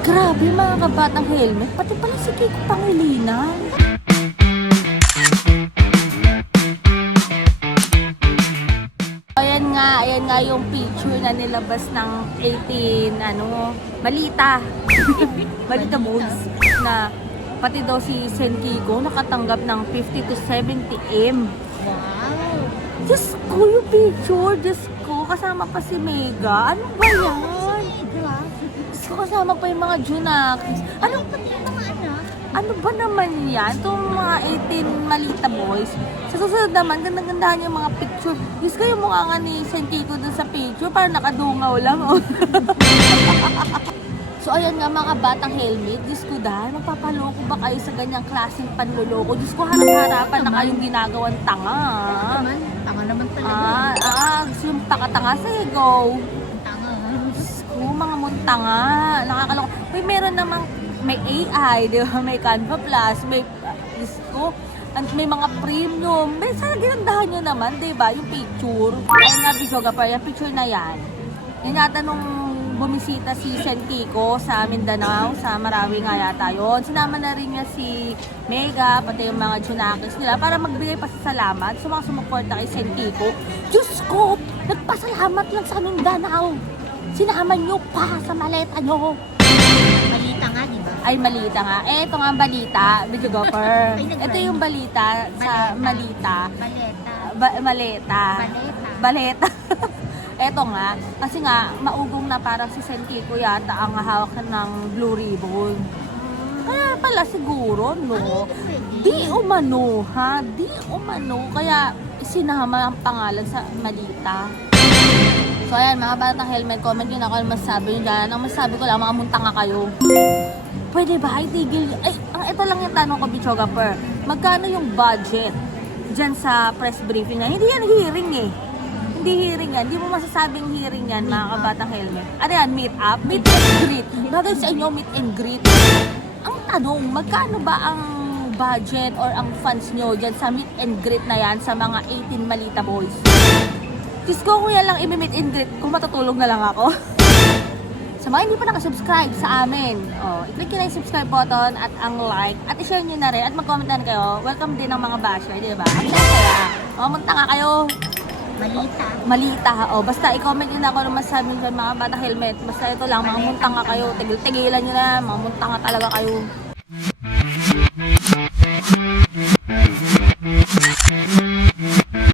Grabe mga kabatang helmet, pati pala si Kiko Pangilinan. Ayan nga yung picture na nilabas ng 18, Malita. Malita Boys na pati daw si Sen Kiko nakatanggap ng 50 to 70M. Wow! Diyos ko yung picture, Diyos ko, kasama pa si Mega. Ano ba yan? Diyos ko, kasama pa yung mga Junakis. Ano ba naman yan? Itong mga 18 Malita Boys. Sa susunod naman, ganda-gandahan yung mga picture. Diyos ko, yung mukha nga ni Sen Kiko dun sa picture, parang nakadungaw lang. Oh. So ayan nga mga batang helmet, Diyos ko dahil magpapaloko ba kayo sa ganyang klaseng panloloko? Diyos ko, harap-harapan na kayong ginagawang tanga. Tanga naman talaga. Gusto yung tanga-tanga, sige, go. Tanga. Diyos ko, mga muntanga, nakakaloko. Meron namang, may AI, di ba? May Canva Plus, may, Diyos ko, may mga premium. May sana ginandahan nyo naman, di ba? Yung picture. Ayun nga, Bijoga pa, yung picture na yan. Yung yata nung bumisita si Sen Kiko sa Mindanao, sa Marawi nga yata yun. Sinama na rin niya si Mega, pati yung mga Junakis nila para magbigay pasasalamat sa mga sumuporta kay Sen Kiko. Diyos ko, nagpasalamat lang sa Mindanao. Sinama nyo pa sa maleta nyo. Malita nga, di ba? Ay, malita nga. Ito nga ang balita, Video Gopher. Ito yung balita sa Malita. Baleta. Maleta. Baleta. Eto nga, kasi nga, maugong na parang si Sen Kiko yata ang hawak ng Blue Ribbon. Kaya pala siguro, no? Di umano, ha? Di umano. Kaya sinama ang pangalan sa Malita. So ayan, mga batang helmet, comment yun ako ang masasabi nyo dyan. Ang masasabi ko lang, mga muntanga kayo. Pwede ba? Itigil. Ay, ito lang yung tanong ko, Bichoga Per. Magkano yung budget dyan sa press briefing na? Hindi yan hearing eh. Hindi hearing yan. Hindi mo masasabing hearing yan, mga kabatang helmet. Ano yan? Meet up? Meet and greet. Bagay sa inyo, meet and greet. Ang tanong, magkano ba ang budget or ang funds nyo dyan sa meet and greet na yan sa mga 18 Malita Boys? Diyos ko, kung yan lang i-meet and greet, kung matutulog na lang ako. Sa mga hindi pa nakasubscribe sa amin, i-click nyo na yung subscribe button at ang like at i-share nyo na rin at mag-comment na rin kayo. Welcome din ang mga basher, di ba? Ang kaya, munta nga kayo. Malita. Basta i-comment nyo na ako ng masasabi nyo mga bata helmet. Basta ito lang, mga muntanga kayo. Tigil-tigilan nyo na, mga muntanga talaga kayo.